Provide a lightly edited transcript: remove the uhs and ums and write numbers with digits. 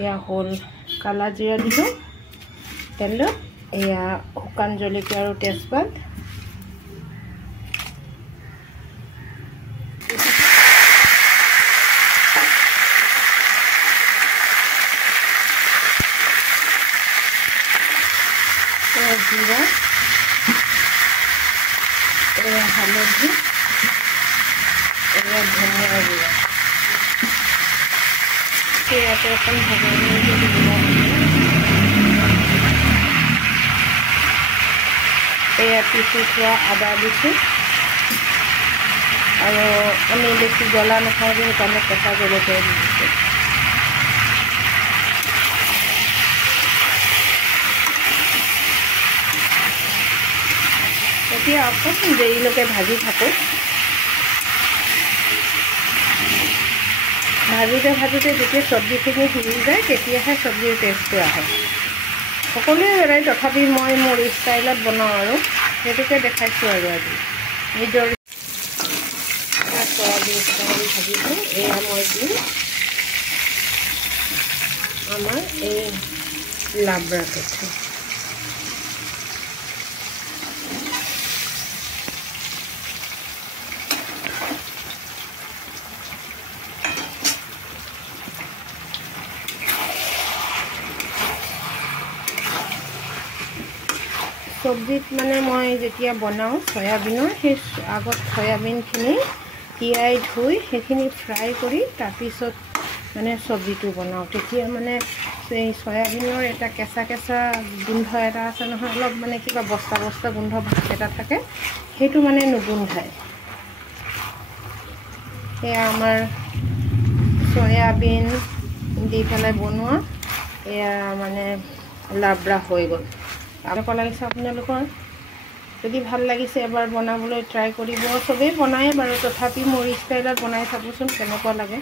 এয়া হ'ল কালা জিৰা দিলোঁ তেলত, এয়া শুকান জলকীয়া আৰু তেজপাত, জিৰা, এয়া হালধি, এয়া ধনিয়া গুড়া, ইয়াতে অকণ এয়া পিচি থোৱা আদা দিছোঁ আৰু আমি বেছি জ্বলা নাখাওঁ যে সেইকাৰণে কেঁচা জলকীয়া দি দিছোঁ। এতিয়া অকণ দেৰিলৈকে ভাজি থাকোঁ। ভাজোতে যেতিয়া চব্জিখিনি সিজি যায় তেতিয়াহে চব্জিৰ টেষ্টটো আহে। সকলোৱে বনাই, তথাপি মই মোৰ ষ্টাইলত বনাওঁ আৰু সেইটোকে দেখাইছোঁ আৰু আজি নিজৰ চয়াবিন ভাজিছোঁ। এয়া মই দিম আমাৰ এই লাবৰাটো। চব্জিত মানে মই যেতিয়া বনাওঁ চয়াবিনৰ, সেই আগত চয়াবিনখিনি তিয়াই ধুই সেইখিনি ফ্ৰাই কৰি তাৰপিছত মানে চব্জিটো বনাওঁ। তেতিয়া মানে এই চয়াবিনৰ এটা কেঁচা কেঁচা গোন্ধ এটা আছে নহয়, অলপ মানে কিবা বস্তা বস্তা গোন্ধ ভাগ এটা থাকে, সেইটো মানে নুগোন্ধায়। এয়া আমাৰ চয়াবিন দি পেলাই বনোৱা এয়া মানে লাবৰা হৈ গ'ল। কেনেকুৱা লাগিছে আপোনালোকৰ? যদি ভাল লাগিছে এবাৰ বনাবলৈ ট্ৰাই কৰিব। চবেই বনায় বাৰু, তথাপি মোৰ ষ্টাইলত বনাই চাবচোন কেনেকুৱা লাগে।